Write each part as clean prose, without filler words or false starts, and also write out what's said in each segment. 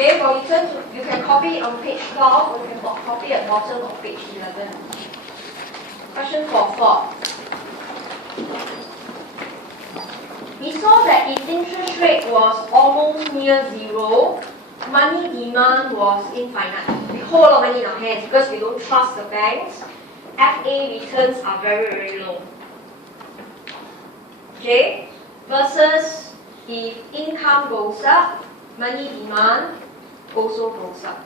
Okay, well you can copy it on page 12 or you can copy at bottom of page 11. Question 4. We saw that if interest rate was almost near zero, money demand was infinite. We hold our money in our hands because we don't trust the banks. FA returns are very, very low. Okay? Versus if income goes up, money demand also goes up.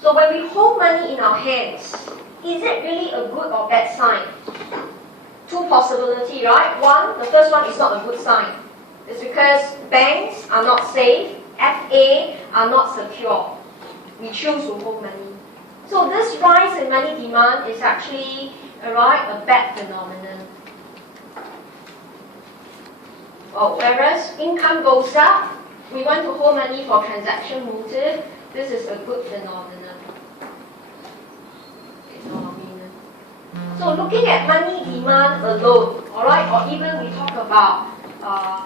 So when we hold money in our hands, is it really a good or bad sign? Two possibilities, right? One, the first one is not a good sign. It's because banks are not safe, FA are not secure. We choose to hold money. So this rise in money demand is actually a bad phenomenon. Whereas income goes up, we want to hold money for transaction motive. This is a good phenomenon. So looking at money demand alone, or even we talk about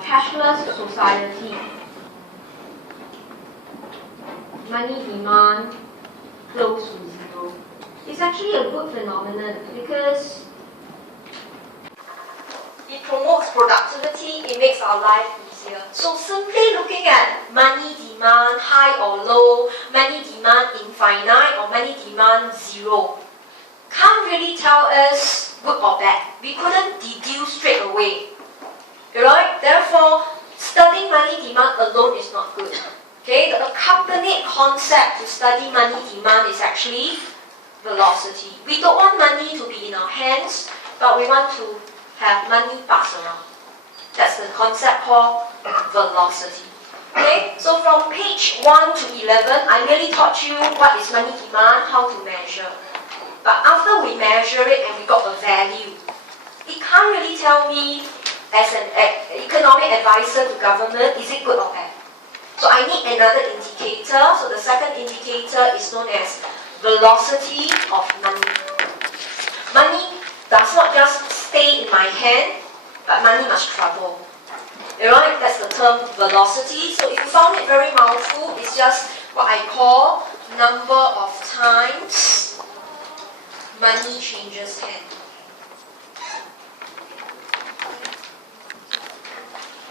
cashless society, money demand close to zero. It's actually a good phenomenon because it promotes productivity, it makes our life easier. So simply looking at money demand high or low, money demand infinite or money demand zero, can't really tell us good or bad. We couldn't deduce straight away. Right? Therefore, studying money demand alone is not good. Okay? The accompanied concept to study money demand is actually velocity. We don't want money to be in our hands, but we want to have money pass around. That's the concept called velocity. Okay? So from page 1 to 11, I merely taught you what is money demand, how to measure. But after we measure it and we got a value, it can't really tell me as an economic advisor to government, is it good or bad? So I need another indicator. So the second indicator is known as velocity of money. Money does not just stay in my hand, but money must travel. Alright, that's the term velocity. So if you found it very mouthful, it's just what I call number of times money changes hand.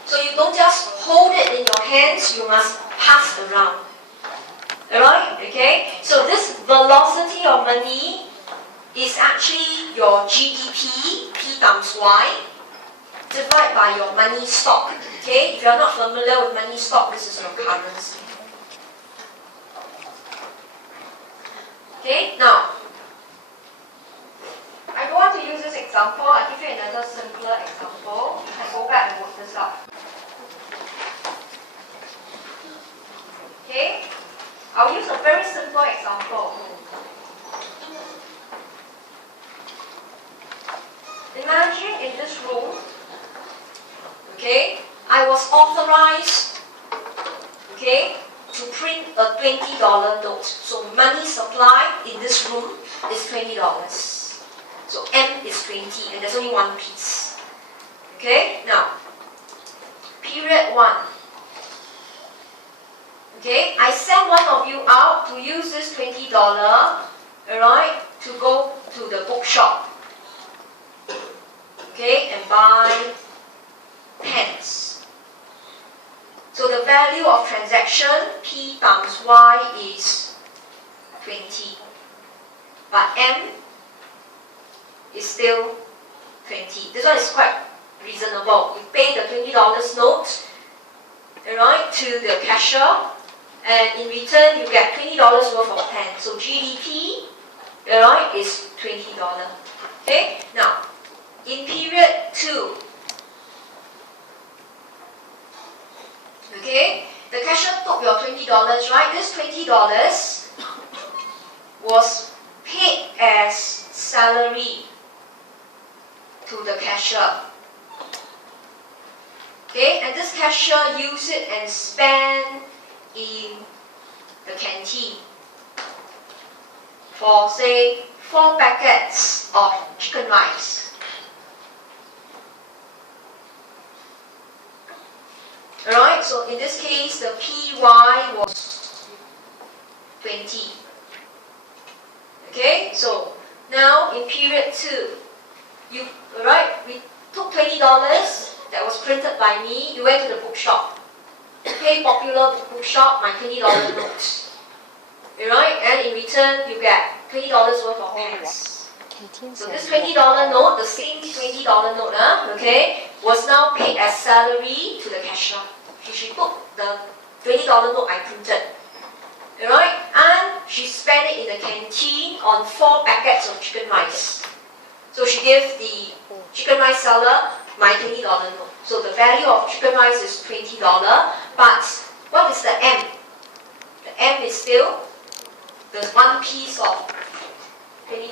So you don't just hold it in your hands, you must pass around. Alright? Okay? So this velocity of money is actually your GDP, P times Y, divided by your money stock. Okay? If you're not familiar with money stock, this is your currency. Okay? Now, I don't want to use this example. I'll give you another simpler example. You can go back and work this out. Okay? I'll use a very simple example. Imagine in this room, okay, I was authorized, okay, to print a $20 note. So money supply in this room is $20. So M is 20 and there's only one piece. Okay, now, period 1. Okay, I send one of you out to use this $20, alright, to go to the bookshop. Okay, and buy pens. So the value of transaction, P times Y is 20. But M is still 20. This one is quite reasonable. You pay the $20 note, alright, to the cashier, and in return you get $20 worth of pens. So GDP, alright, is $20. Okay? Now, in period 2, okay, the cashier took your $20, right? This $20 was paid as salary to the cashier. Okay, and this cashier used it and spent in the canteen for, say, 4 packets of chicken rice. Alright, Alright, so in this case, the PY was 20. Okay, so now in period 2, we took $20 that was printed by me, you went to the bookshop. You pay Popular Bookshop my $20 note. Alright, and in return you get $20 worth of pens. So this $20 note, the same $20 note, okay, was now paid as salary to the cashier. She took the $20 note I printed. Alright, and she spent it in the canteen on 4 packets of chicken rice. So she gave the chicken rice seller my $20 note. So the value of chicken rice is $20, but what is the M? The M is still the one piece of $20.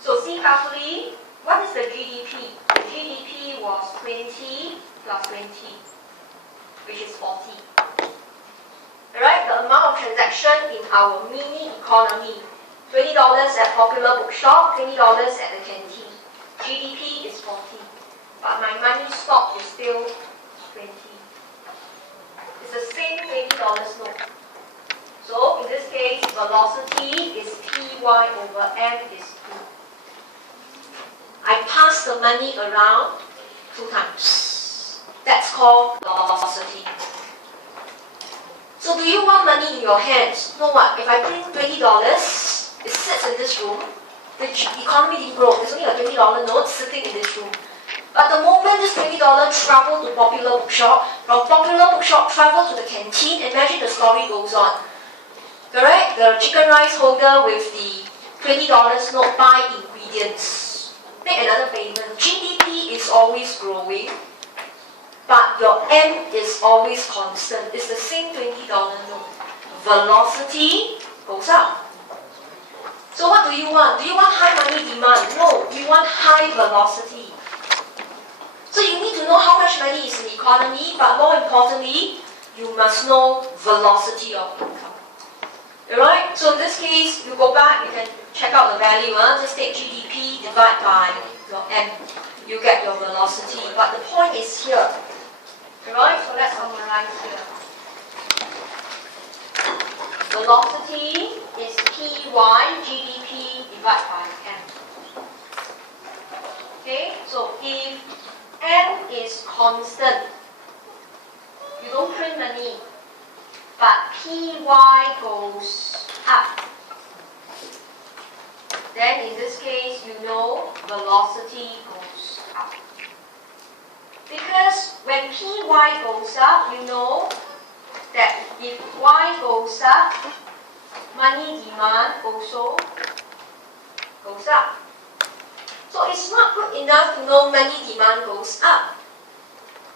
So see carefully, what is the GDP? The GDP was 20 plus 20, which is 40. Alright, the amount of transaction in our mini economy. $20 at Popular Bookshop, $20 at the canteen. GDP is 40. But my money stock is still 20. It's the same $20 note. So in this case, velocity is PY over M is 2. I pass the money around 2 times. That's called velocity. So do you want money in your hands? No what? If I print $20, it sits in this room. The economy didn't grow. There's only a $20 note sitting in this room. But the moment this $20 traveled to Popular Bookshop, from Popular Bookshop traveled to the canteen, imagine the story goes on. Correct? The chicken rice holder with the $20 note buy ingredients. Make another payment. GDP is always growing, but your M is always constant. It's the same $20 note. Velocity goes up. So what do you want? Do you want high money demand? No, you want high velocity. So you need to know how much money is in the economy, but more importantly, you must know velocity of income. Alright? So in this case, you go back, you can check out the value. Just take GDP, divide by your M. You get your velocity. But the point is here. Alright? So let's summarize here. Velocity is PY, GDP divided by M. Okay? So if M is constant, you don't print money, but PY goes up. Then in this case, you know velocity goes up. Because when PY goes up, you know that if Y goes up, money demand also goes up. So it's not good enough to know money demand goes up.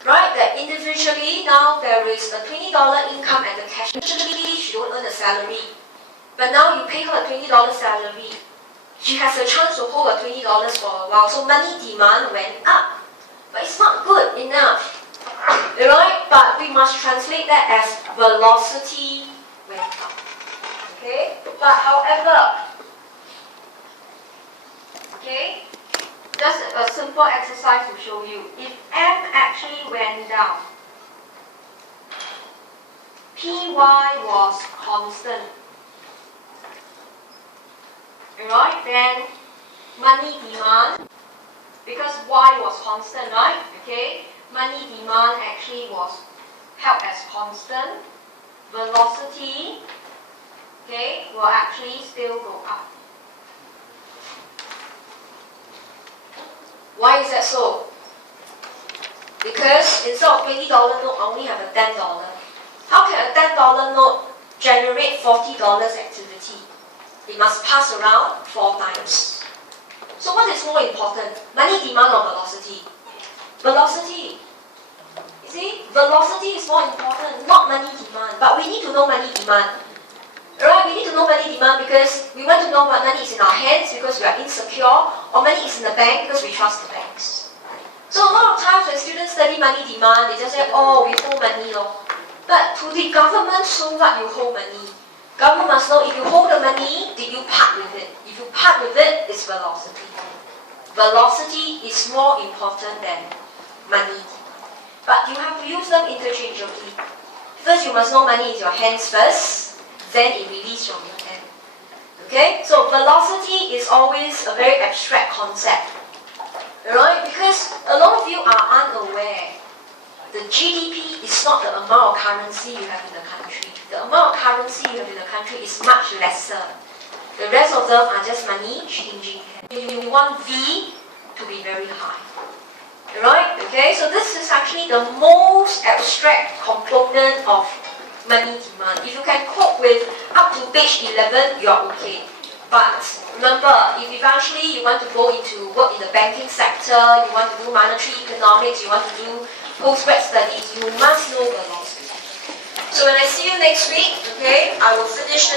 Right? That individually now there is a $20 income at the cash. Initially she don't earn a salary. But now you pay her a $20 salary. She has a chance to hold a $20 for a while. So money demand went up. But it's not good enough. Alright? But we must translate that as velocity went up. Okay? But however, okay, just a simple exercise to show you. If M actually went down, PY was constant. Alright, then money demand, because Y was constant, right? Okay, money demand actually was held as constant. Velocity, okay, will actually still go up. Why is that so? Because instead of $20 note, I only have a $10. How can a $10 note generate $40 activity? It must pass around 4 times. So what is more important? Money demand or velocity? Velocity. You see, velocity is more important, not money demand. But we need to know money demand. Alright, we need to know money demand because we want to know what money is in our hands because we are insecure, or money is in the bank because we trust the banks. So a lot of times when students study money demand, they just say, oh, we hold money. But to the government, so what you hold money? Government must know if you hold the money, did you part with it? If you part with it, it's velocity. Velocity is more important than money. but you have to use them interchangeably. First, you must know money is your hands first, then it releases from your hand. Okay? So velocity is always a very abstract concept. Alright? Because a lot of you are unaware. The GDP is not the amount of currency you have in the country. The amount of currency you have in the country is much lesser. The rest of them are just money changing hands. You want V to be very high. Alright? Okay? So this is actually the most abstract component of money demand. If you can cope with up to page 11, you are okay. But remember, if eventually you want to go into work in the banking sector, you want to do monetary economics, you want to do postgrad studies, you must know velocity. So when I see you next week, okay, I will finish this